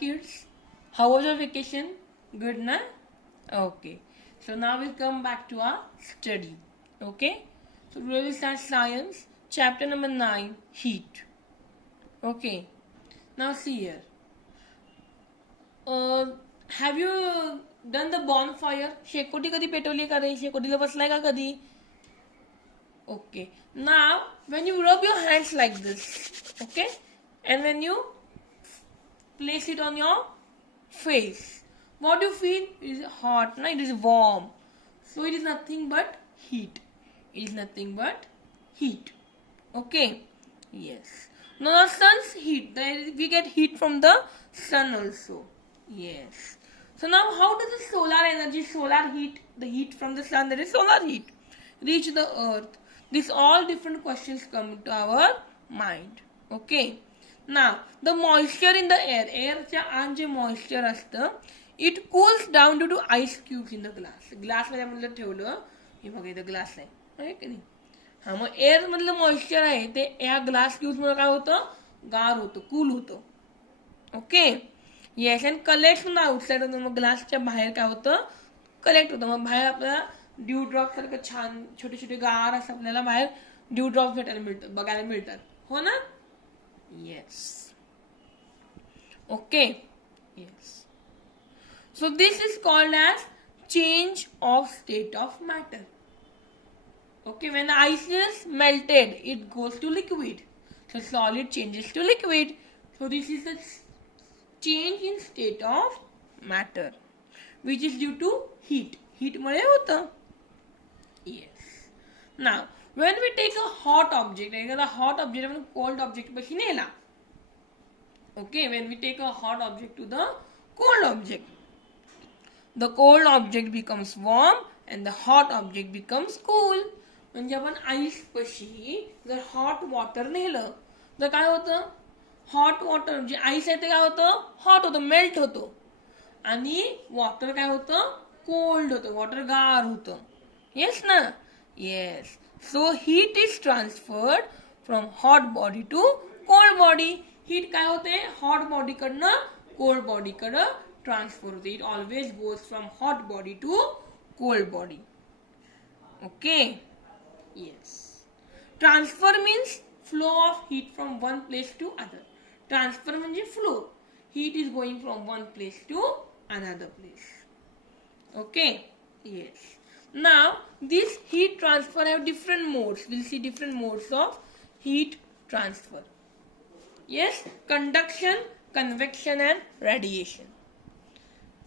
kids, how was your vacation? Good, na? Okay. So now we'll come back to our study. Okay. So we will start science, chapter number 9, heat. Okay. Now see here. Have you done the bonfire? शेकोटी कधी पेटवली का रे? शेकोटीला बसलाय का कधी? Okay. Now when you rub your hands like this, okay, and when you place it on your face, what do you feel? It is hot, no? It is warm. So it is nothing but heat. It is nothing but heat. Okay. Yes. Now the sun's heat. We get heat from the sun also. Yes. So now how does the solar energy, solar heat, the heat from the sun, that is solar heat, reach the earth? These all different questions come to our mind. Okay. Now the moisture in the air, airच्या आत जे moisture असतं, it cools down due to ice cubes in the glass. Glass मध्ये आपण ठेवलं, हे बघा इथं glass आहे की नाही? हा, मग एअर मधलं मॉइश्चर आहे ते या ग्लास क्यूब्स मुळे काय होतं? गार होतं, कूल होतं. Okay. Yes. And collect from the outside होतं. मग ग्लासच्या बाहेर काय होतं? कलेक्ट होतं. मग बाहेर आपल्याला ड्यू ड्रॉप सारखं छान छोटे छोटे गार असं आपल्याला बाहेर ड्यू ड्रॉप बघायला मिळतात. हो ना? Yes. Okay. Yes. So this is called as change of state of matter. Okay, when the ice is melted, it goes to liquid. So solid changes to liquid. So this is the change in state of matter, which is due to heat. Heat मुळे होतं. Yes. Now, when we take a hot object, a hot object आपण cold object पाशी नेला. Okay, when we take a hot object to the cold object, the cold object becomes warm and the hot object becomes cool. म्हणजे आपण ice पशी जर hot water नेलं तर काय होतं? हॉट वॉटर जे आईस आहे ते काय होतं? हॉट होतं, मेल्ट होतो. आणि वॉटर काय होतं? कोल्ड होतं, वॉटर गार होतं. येस ना? Yes. So heat is transferred from hot body to cold body. Heat काय होते? हॉट बॉडीकडनं कोल्ड बॉडीकडं ट्रान्सफर होते. It always goes from hot body to cold body. Okay. Yes. Transfer means flow of heat from one place to other. Transfer म्हणजे flow. Heat is going from one place to another place. Okay. Yes. Now this heat transfer have different modes. We'll see different modes of heat transfer. Yes. Conduction, convection and radiation.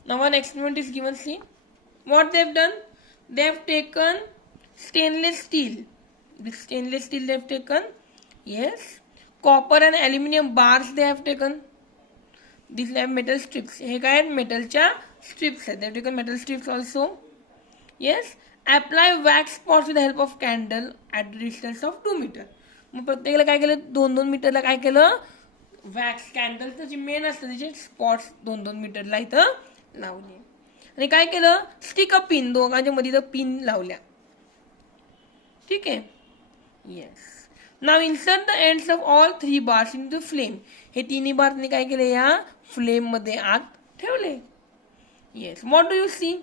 Now one experiment is given. See what they've done. They have taken stainless steel. This stainless steel they have taken. Yes. Copper and aluminum bars they have taken. These have metal strips. हे काय मेटलच्या strips आहेत. They have taken metal strips also. Yes. Apply wax spots with the help of candle at the distance of 2 meter. मग प्रत्येकाला काय केलं? 2-2 मीटरला काय केलं? वॅक्स कॅन्डलचं जे मेन असतं त्याचे स्पॉट्स 2-2 मीटरला इथं लावले. आणि काय केलं? स्टिक अ पिन, दोघांच्या मध्ये पिन लावल्या. ठीक आहे. Yes. Now insert the ends of all 3 bars in the flame. हे तिन्ही बारने काय केले? या फ्लेम मध्ये आत ठेवले. Yes. What do you see?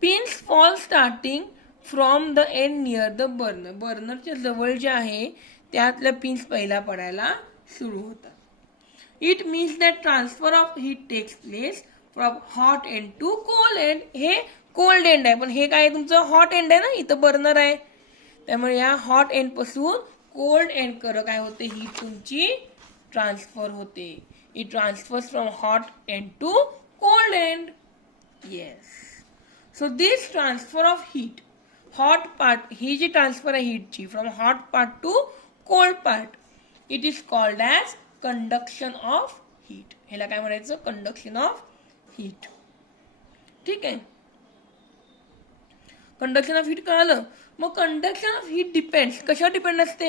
Pins fall starting from the end near the burner. बर्नरच्या जवळ जे आहे त्यातल्या पिन्स पहिला पडायला सुरू होतात. It means that transfer of heat takes place from hot end to cold end. हे कोल्ड एंड आहे, पण हे काय तुमचं हॉट एंड आहे ना, इथं बर्नर आहे. त्यामुळे या हॉट एंड पासून कोल्ड एंड कडे काय होते? हीट तुमची ट्रान्सफर होते. It transfer from hot end to cold end. Yes. So this transfer of heat, hot part, ही जी ट्रान्सफर आहे हीटची from hot part to cold part, it is called as conduction of heat. ह्याला काय म्हणायचं? Conduction of heat. ठीक आहे. Conduction of heat कळालं. मग कंडक्शन ऑफ हीट डिपेंड्स, कशावर डिपेंड असते?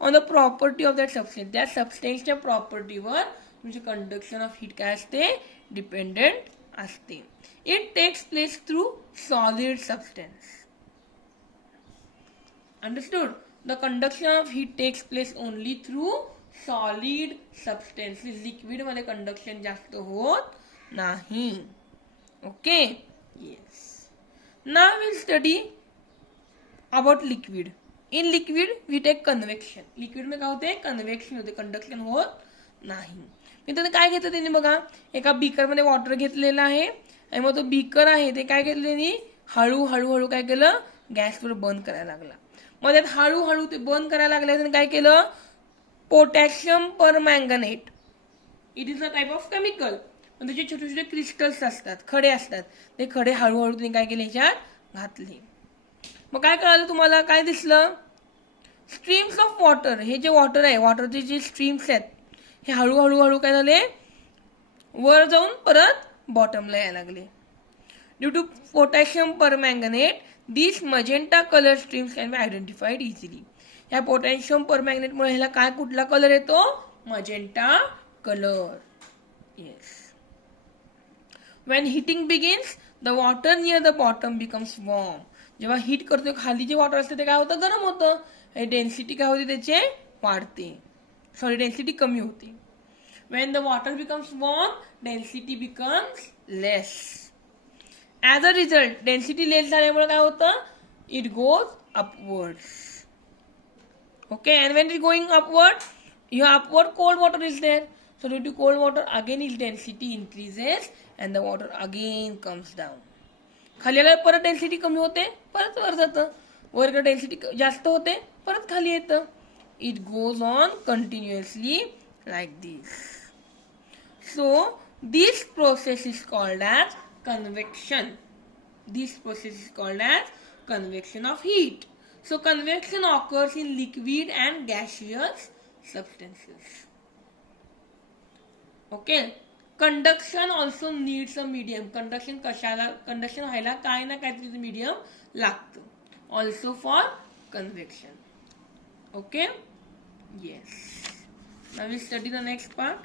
On the property of that substance. त्या सबस्टेन्सच्या प्रॉपर्टीवर तुमची कंडक्शन ऑफ हीट काय असते? डिपेंडेंट असते. It takes place through solid substance. Understood? The conduction of heat takes place only through solid substances, liquid मध्ये conduction जास्त होत नाही. Okay, yes. Now will study about liquid. In liquid we take convection. Liquid मध्ये काय होते, convection होते, conduction होत नाही. मी तर काय घेतलं त्यांनी बघा, एका बीकर मध्ये वॉटर घेतलेलं आहे आणि मग तो बीकर आहे ते काय केलं त्यांनी, हळूहळू काय केलं, गॅसवर बंद करायला लागला. मग त्यात हळूहळू ते बंद करायला लागले, त्यांनी काय केलं, potassium permanganate, it is a type of chemical. त्याचे छोटे छोटे क्रिस्टल्स असतात, खडे असतात, ते खडे हळूहळू त्यांनी काय केले, ह्याच्यात घातले. मग काय कळालं तुम्हाला, काय दिसलं, स्ट्रीम्स ऑफ वॉटर, हे जे वॉटर आहे, वॉटरचे जे स्ट्रीम्स आहेत, हे हळूहळू काय झाले, वर जाऊन परत बॉटमला यायला लागले. Due to potassium permanganate this magenta colour streams can be identified easily. या पोटॅशियम परमँगनेटमुळे ह्याला काय, कुठला कलर येतो, magenta colour. Yes. When heating begins, the water near the bottom becomes warm. जेव्हा हीट करतो खाली जे वॉटर असते ते काय होतं, गरम होतं. डेन्सिटी काय होते, त्याचे वाढते, सॉरी डेन्सिटी कमी होते. When the water becomes warm, density becomes less. As a result, density less झाल्यामुळे काय होतं, it goes upwards. Okay, and when it is going upward, your upward cold water is there. So due to cold water, again its density increases and the water again comes down. खाली आल्यावर परत density कमी होते, परत वर जातं, वर density जास्त होते, परत खाली येतं. It goes on continuously like this. So this process is called as convection. This process is called as convection of heat. So convection occurs in liquid and gaseous substances. Okay. Conduction also needs a medium. Conduction कशाला, conduction व्हायला काय ना काहीतरी medium लागतं. Also for convection. Okay. Yes. Now we study the next part.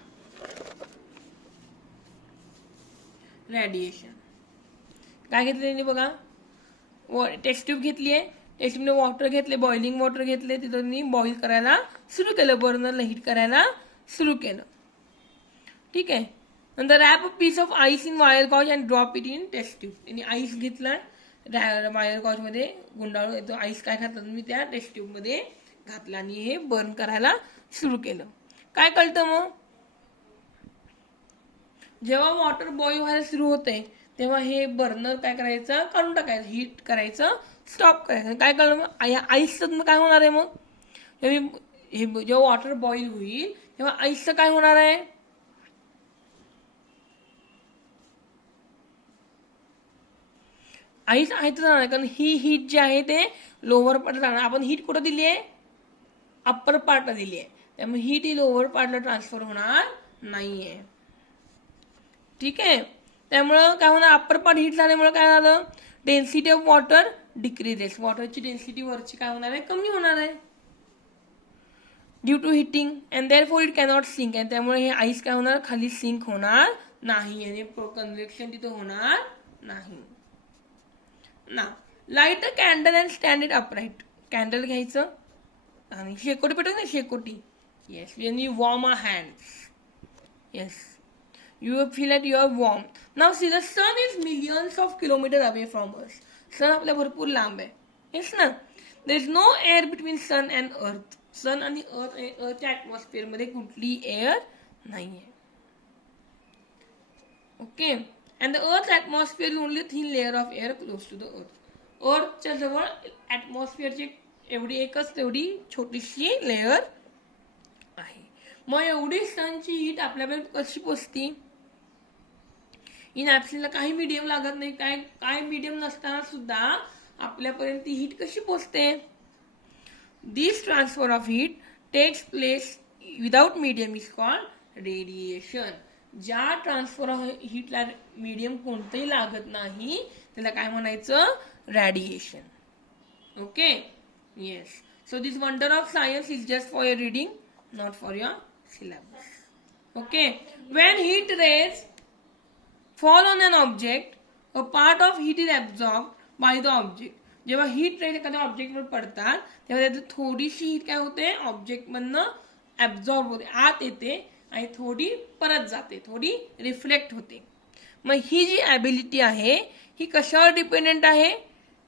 Radiation. काय घेतलं त्यांनी बघा, टेस्ट ट्यूब घेतली आहे, टेस्ट ट्यूबने वॉटर घेतले, बॉइलिंग वॉटर घेतले, तिथं बॉईल करायला सुरू केलं, बर्नरला हीट करायला सुरू केलं. ठीक आहे. नंतर wrap a piece of ice in wire gauze and drop it in test tube. त्यांनी आईस घेतला, वायर गॉजमध्ये गुंडाळून येतो आईस, काय घातलं तुम्ही, त्या टेस्ट ट्यूबमध्ये घातला आणि हे बर्न करायला सुरू केलं. काय कळतं मग, जेव्हा वॉटर बॉईल व्हायला सुरू होते तेव्हा हे बर्नर काय करायचं, काढून टाकायचं, हीट करायचं, स्टॉप करायचं. काय कळलं मग, या आईसचं मग काय होणार आहे, मग हे जेव्हा वॉटर बॉईल होईल तेव्हा आईसचं काय होणार आहे, आईस आहे तर जाणार, कारण ही हीट जी आहे ते लोअर पार्टला जाणार. आपण हीट कुठं दिली आहे, अप्पर पार्टला दिली आहे, त्यामुळे हीट ही लोअर पार्टला ट्रान्सफर होणार नाहीये. ठीक आहे. त्यामुळं काय होणार, अप्पर पार्ट हीट झाल्यामुळे काय झालं, डेन्सिटी ऑफ वॉटर डिक्रीजेस. वॉटरची डेन्सिटी वरची काय होणार आहे, कमी होणार आहे, due to heating, and therefore it cannot sink. आणि त्यामुळे हे आईस काय होणार, खाली सिंक होणार नाही आणि कन्व्हेक्शन तिथं होणार नाही. ना light a candle and stand it upright. Candle घ्यायचं आणि शेकोटी पेटवली ना, शेकोटी. Yes, when you warm a hands. Yes, you feel that you are warm. Now see, the sun is millions of kilometers away from us. Sun आपल्या भरपूर लांब आहे. Yes ना? There is no air between sun and earth. Sun आणि earthच्या atmosphere मध्ये कुठली air नाहीये. Okay. And the earth's atmosphere is only a thin layer of air close to the earth. earthच्या जवळ atmosphereची एवढी एकच तेवढी छोटीशी लेअर आहे. मग एवढी सनची हीट आपल्यापर्यंत कशी पोचती, इन ॲब्सेंटला काही मीडियम लागत नाही, काय मीडियम नसताना सुद्धा आपल्यापर्यंत ती हीट कशी पोचते. This transfer of heat takes place without medium is called radiation. ज्या ट्रान्सफर ऑफ हीटला मीडियम कोणतंही लागत नाही त्याला काय म्हणायचं, radiation. Okay. Yes. So this wonder of science is just for your reading, not for your syllabus. Okay. When heat rays fall on an object, a part of heat is absorbed by the object. जेव्हा heat raise एखाद्या ऑब्जेक्टवर पडतात तेव्हा त्यात थोडीशी heat काय होते, object मधनं absorb होते, आत येते आणि थोडी परत जाते, थोडी रिफ्लेक्ट होते. मग ही जी ॲबिलिटी आहे ही कशावर डिपेंडेंट आहे?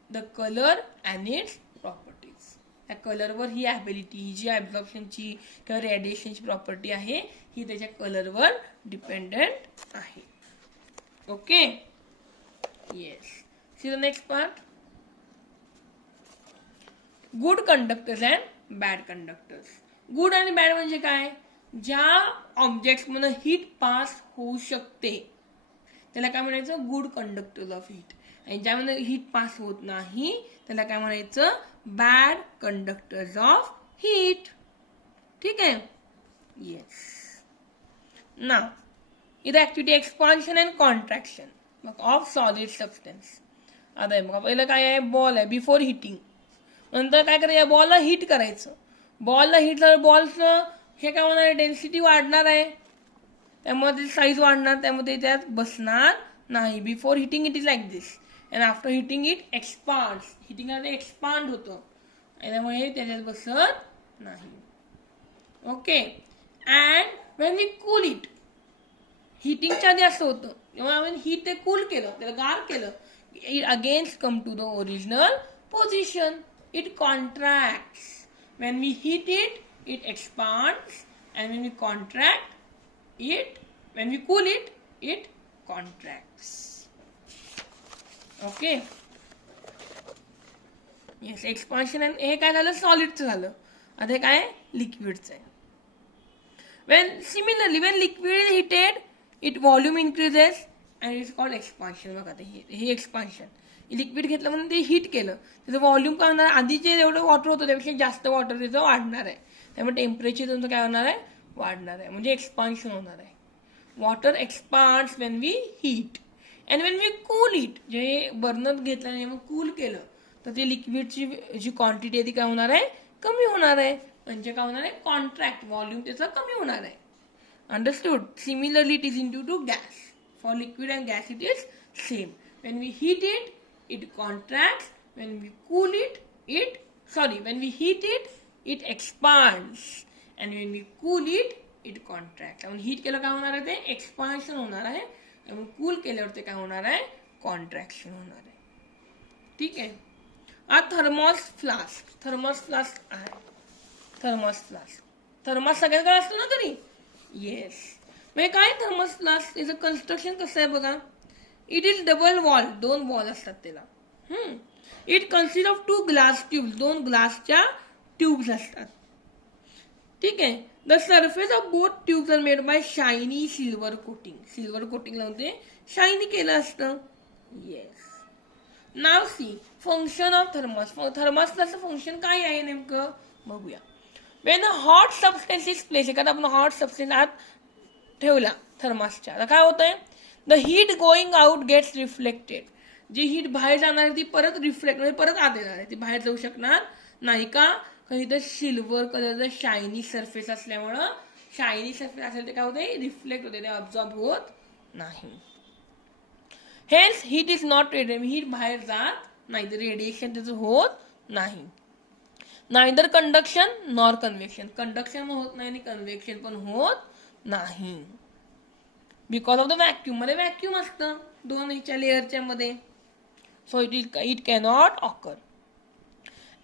The colour and its properties. त्या कलरवर ही ॲबिलिटी, ही जी ॲब्झॉर्प्शनची किंवा रेडिएशनची प्रॉपर्टी आहे ही त्याच्या कलरवर डिपेंडेंट आहे. Okay, yes. See the next part. Good conductors and bad conductors. Good आणि बॅड म्हणजे काय? ज्या ऑब्जेक्ट्समधून हीट पास होऊ शकते त्याला काय म्हणायचं? Good conductors of heat. आणि ज्यामध्ये हीट पास होत नाही त्याला काय म्हणायचं? Bad conductors of heat. ठीक आहे, येस. नाव इथं activity expansion and contraction of solid substance. आता बघा, पहिलं काय आहे? बॉल आहे बिफोर हिटिंग. नंतर काय करायचं? बॉलला हिट करायचं. बॉलला हिट झालं, बॉलचं हे काय होणार आहे? डेन्सिटी वाढणार आहे, त्यामध्ये साईज वाढणार, त्यामध्ये त्यात बसणार नाही. Before heating it is like this and after heating it expand. Heating expand होतं आणि त्यामुळे त्याच्यात बसत नाही. Okay, and when we cool it, हिटिंगच्या आधी असं होतं, जेव्हा आपण हीट ते कूल केलं, त्याला गार केलं, it against come to the original position. It contracts. When we heat it, it expands, and when we contract it, when we cool it, it contracts. Okay, yes. Expansion हे काय झालं? सॉलिडचं झालं. आता हे काय? लिक्विडचं आहे. Similarly, when liquid is heated, its volume increases and it's called expansion. बघा, हे एक्सपान्शन. लिक्विड घेतलं म्हणून ते हीट केलं, त्याचं व्हॉल्यूम काय होणार? आधीचे जेवढं वॉटर होतं त्यापेक्षा जास्त वॉटर त्याचं वाढणार आहे, त्यामुळे टेम्परेचर तुमचं काय होणार आहे? वाढणार आहे, म्हणजे एक्सपान्शन होणार आहे. Water expands when we heat and when we cool it. जे बर्नर घेतलं आणि मग कूल केलं तर ते लिक्विडची जी क्वांटिटी आहे ती काय होणार आहे? कमी होणार आहे, म्हणजे काय होणार आहे? कॉन्ट्रॅक्ट. व्हॉल्यूम त्याचा कमी होणार आहे. Understood? Similarly it is in to gas. For liquid and gas it is same. When we heat it, it contracts. When we cool it, when we heat it, it expands. And when we cool it, it contract. त्यामुळे heat केलं काय होणार आहे? ते expansion होणार आहे. त्यामुळे cool केल्यावर ते काय होणार आहे? कॉन्ट्रॅक्शन होणार आहे. ठीक आहे. हा थर्मॉस फ्लास्क. थर्मॉस फ्लास्क आहे. थर्मॉस फ्लास्क. थर्मॉस सगळ्यांकडे असतो ना घरी? येस. म्हणजे काय थर्मॉस फ्लास्क? त्याचं कन्स्ट्रक्शन कसं आहे बघा. It is double wall. 2 wall असतात त्याला. It consist of 2 glass tubes. 2 ग्लासच्या ट्यूब्स असतात. ठीक आहे. The surface of both tubes are made by shiny silver coating. Silver coating लावून ते शायनी केलं असतं. Yes. Now see function of thermos. थर्मॉसचं फंक्शन काय आहे नेमकं बघूया. When a hot substance is place, एखादा आपण हॉट सबस्टन्स आत ठेवला थर्मॉसच्या, आता काय होतंय? The heat going out gets reflected. जी हीट बाहेर जाणार आहे ती परत रिफ्लेक्ट म्हणजे परत आत येणार आहे, ती बाहेर जाऊ शकणार नाही. का? कारण इथं सिल्वर कलरचं शायनी सरफेस असल्यामुळं, शायनी सरफेस असेल ते काय होते? रिफ्लेक्ट होते, ते ऑब्झॉर्ब होत नाही. Hence heat is not radiate. Heat बाहेर जात नाही, रेडिएशन त्याचं होत नाही. Neither conduction nor convection. Conduction पण होत नाही आणि कन्व्हेक्शन पण होत नाही. Because of the vacuum. मध्ये व्हॅक्यूम असतं 2 ह्याच्या लेअरच्या मध्ये. So it cannot occur.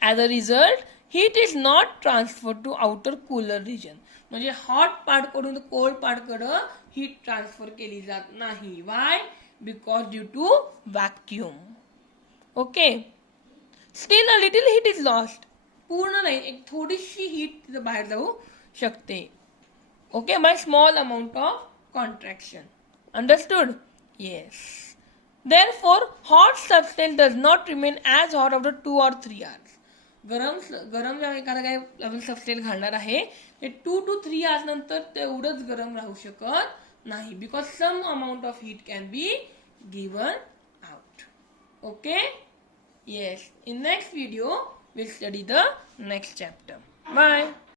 As a result heat is not transfer to outer cooler region. म्हणजे हॉट पार्ट कडून कोल्ड पार्ट कडे हीट ट्रान्सफर केली जात नाही. Why? Because due to vacuum. Okay. Still a little heat is lost. पूर्ण नाही, एक थोडीशी हीट तिथं बाहेर जाऊ शकते. Okay, by small amount of contraction. Understood? Yes. Therefore, hot substance does not remain as hot after 2 or 3 hours. गरम जेव्हा एखादा काय आपण सबस्टेन्स घालणार आहे ते 2 to 3 hours नंतर तेवढंच गरम राहू शकत नाही. Because some amount of heat can be given out. Okay. Yes. In next video we'll study the next chapter. Bye.